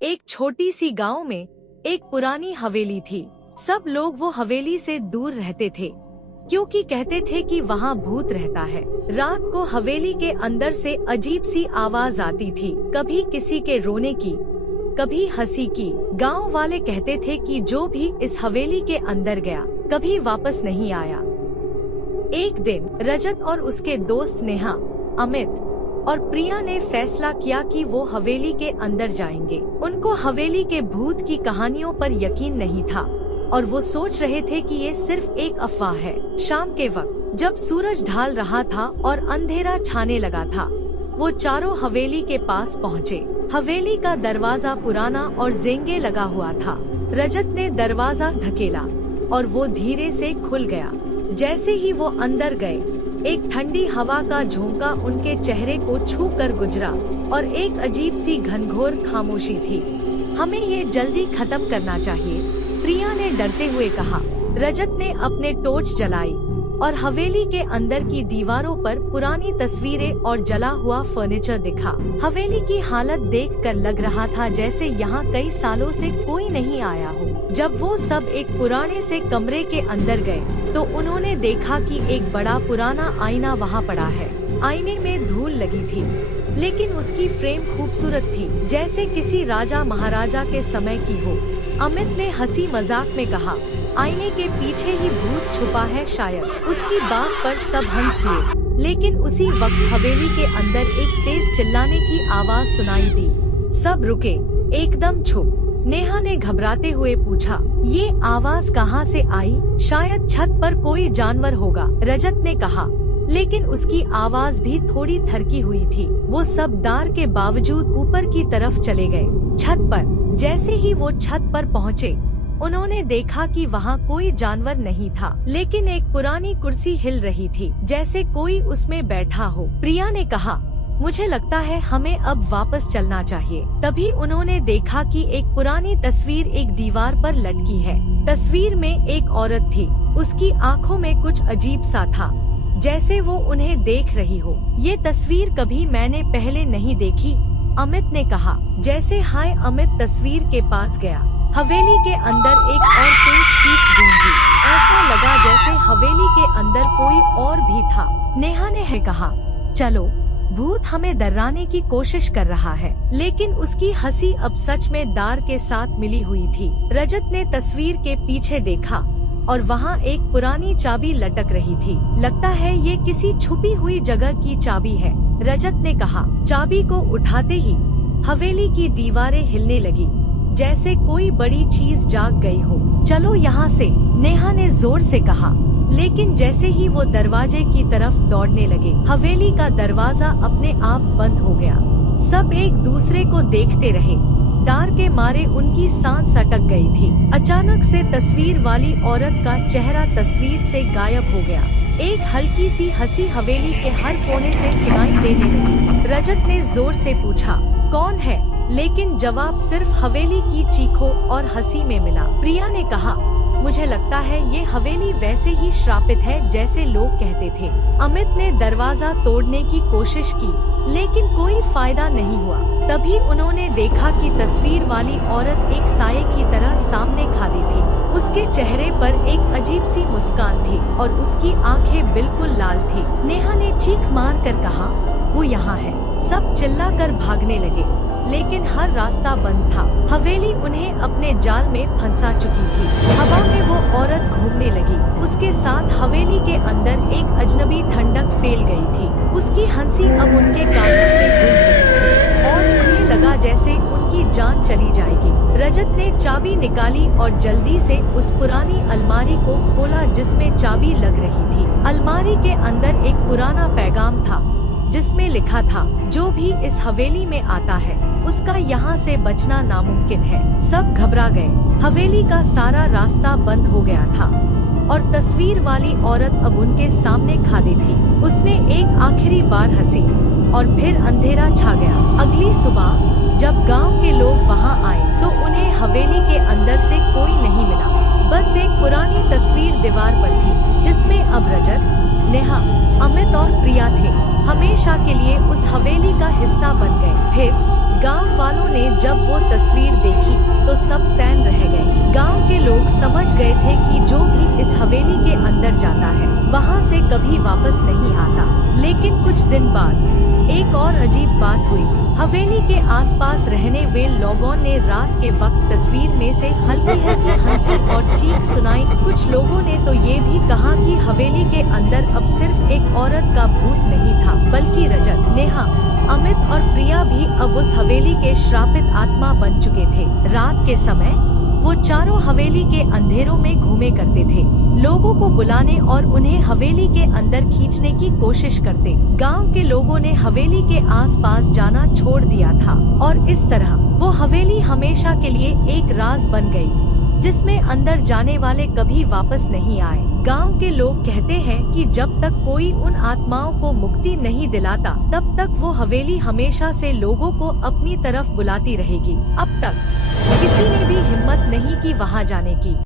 एक छोटी सी गांव में एक पुरानी हवेली थी। सब लोग वो हवेली से दूर रहते थे क्योंकि कहते थे कि वहाँ भूत रहता है। रात को हवेली के अंदर से अजीब सी आवाज आती थी, कभी किसी के रोने की, कभी हंसी की। गांव वाले कहते थे कि जो भी इस हवेली के अंदर गया कभी वापस नहीं आया। एक दिन रजत और उसके दोस्त नेहा, अमित और प्रिया ने फैसला किया कि वो हवेली के अंदर जाएंगे। उनको हवेली के भूत की कहानियों पर यकीन नहीं था और वो सोच रहे थे कि ये सिर्फ एक अफवाह है। शाम के वक्त जब सूरज ढल रहा था और अंधेरा छाने लगा था, वो चारों हवेली के पास पहुँचे। हवेली का दरवाजा पुराना और जेंगे लगा हुआ था। रजत ने दरवाजा धकेला और वो धीरे से खुल गया। जैसे ही वो अंदर गए, एक ठंडी हवा का झोंका उनके चेहरे को छू कर गुजरा और एक अजीब सी घनघोर खामोशी थी। हमें ये जल्दी खत्म करना चाहिए, प्रिया ने डरते हुए कहा। रजत ने अपने टॉर्च जलाई और हवेली के अंदर की दीवारों पर पुरानी तस्वीरें और जला हुआ फर्नीचर दिखा। हवेली की हालत देखकर लग रहा था जैसे यहाँ कई सालों से कोई नहीं आया हो। जब वो सब एक पुराने से कमरे के अंदर गए तो उन्होंने देखा कि एक बड़ा पुराना आईना वहाँ पड़ा है। आईने में धूल लगी थी, लेकिन उसकी फ्रेम खूबसूरत थी, जैसे किसी राजा महाराजा के समय की हो। अमित ने हंसी मजाक में कहा, आईने के पीछे ही भूत छुपा है शायद। उसकी बात पर सब हंस दिए, लेकिन उसी वक्त हवेली के अंदर एक तेज चिल्लाने की आवाज सुनाई दी। सब रुके, एकदम चुप। नेहा ने घबराते हुए पूछा, ये आवाज कहाँ से आई? शायद छत पर कोई जानवर होगा, रजत ने कहा, लेकिन उसकी आवाज भी थोड़ी थरकी हुई थी। वो सब डर के बावजूद ऊपर की तरफ चले गए। छत पर जैसे ही वो छत पर पहुँचे, उन्होंने देखा कि वहाँ कोई जानवर नहीं था, लेकिन एक पुरानी कुर्सी हिल रही थी, जैसे कोई उसमें बैठा हो। प्रिया ने कहा, मुझे लगता है हमें अब वापस चलना चाहिए। तभी उन्होंने देखा कि एक पुरानी तस्वीर एक दीवार पर लटकी है। तस्वीर में एक औरत थी, उसकी आंखों में कुछ अजीब सा था, जैसे वो उन्हें देख रही हो। ये तस्वीर कभी मैंने पहले नहीं देखी, अमित ने कहा। जैसे हाय अमित तस्वीर के पास गया, हवेली के अंदर एक और तेज चीख गूंजी। ऐसा लगा जैसे हवेली के अंदर कोई और भी था। नेहा ने कहा, चलो, भूत हमें डराने की कोशिश कर रहा है। लेकिन उसकी हंसी अब सच में डर के साथ मिली हुई थी। रजत ने तस्वीर के पीछे देखा और वहाँ एक पुरानी चाबी लटक रही थी। लगता है ये किसी छुपी हुई जगह की चाबी है, रजत ने कहा। चाबी को उठाते ही हवेली की दीवारें हिलने लगी, जैसे कोई बड़ी चीज जाग गई हो। चलो यहाँ से, नेहा ने जोर से कहा। लेकिन जैसे ही वो दरवाजे की तरफ दौड़ने लगे, हवेली का दरवाजा अपने आप बंद हो गया। सब एक दूसरे को देखते रहे, डर के मारे उनकी सांस अटक गई थी। अचानक से तस्वीर वाली औरत का चेहरा तस्वीर से गायब हो गया। एक हल्की सी हंसी हवेली के हर कोने से सुनाई देने लगी। रजत ने जोर से पूछा, कौन है? लेकिन जवाब सिर्फ हवेली की चीखों और हंसी में मिला। प्रिया ने कहा, मुझे लगता है ये हवेली वैसे ही श्रापित है जैसे लोग कहते थे। अमित ने दरवाजा तोड़ने की कोशिश की, लेकिन कोई फायदा नहीं हुआ। तभी उन्होंने देखा कि तस्वीर वाली औरत एक साये की तरह सामने खड़ी थी। उसके चेहरे पर एक अजीब सी मुस्कान थी और उसकी आंखें बिल्कुल लाल थी। नेहा ने चीख मार कर कहा, वो यहाँ है। सब चिल्लाकर भागने लगे, लेकिन हर रास्ता बंद था। हवेली उन्हें अपने जाल में फंसा चुकी थी। हवा में वो औरत घूमने लगी, उसके साथ हवेली के अंदर एक अजनबी ठंडक फैल गई थी। उसकी हंसी अब उनके कानों में गूंज रही थी और उन्हें लगा जैसे उनकी जान चली जाएगी। रजत ने चाबी निकाली और जल्दी से उस पुरानी अलमारी को खोला जिसमें चाबी लग रही थी। अलमारी के अंदर एक पुराना पैगाम था, जिसमें लिखा था, जो भी इस हवेली में आता है उसका यहाँ से बचना नामुमकिन है। सब घबरा गए। हवेली का सारा रास्ता बंद हो गया था और तस्वीर वाली औरत अब उनके सामने खड़ी थी। उसने एक आखिरी बार हंसी और फिर अंधेरा छा गया। अगली सुबह जब गांव के लोग वहां आए तो उन्हें हवेली के अंदर से कोई नहीं मिला। बस एक पुरानी तस्वीर दीवार पर थी, जिसमें अब रजत, नेहा, अमित और प्रिया थे हमेशा के लिए उस हवेली का हिस्सा बन गए। फिर गांव वालों ने जब वो तस्वीर देखी तो सब सैन रह गए। गांव के लोग समझ गए थे कि जो भी इस हवेली के अंदर जाता है वहां से कभी वापस नहीं आता। लेकिन कुछ दिन बाद एक और अजीब बात हुई। हवेली के आसपास रहने वाले लोगों ने रात के वक्त तस्वीर में से हल्की हल्की हंसी और चीख सुनाई। कुछ लोगों ने तो ये भी कहा कि हवेली के अंदर अब सिर्फ एक औरत का भूत नहीं था, बल्कि रजत, नेहा, अमित और प्रिया भी अब उस हवेली के श्रापित आत्मा बन चुके थे। रात के समय वो चारों हवेली के अंधेरों में घूमे करते थे, लोगों को बुलाने और उन्हें हवेली के अंदर खींचने की कोशिश करते। गांव के लोगों ने हवेली के आसपास जाना छोड़ दिया था और इस तरह वो हवेली हमेशा के लिए एक राज बन गई, जिसमें अंदर जाने वाले कभी वापस नहीं आए। गांव के लोग कहते हैं कि जब तक कोई उन आत्माओं को मुक्ति नहीं दिलाता तब तक वो हवेली हमेशा से लोगों को अपनी तरफ बुलाती रहेगी। अब तक किसी ने भी हिम्मत नहीं की वहां जाने की।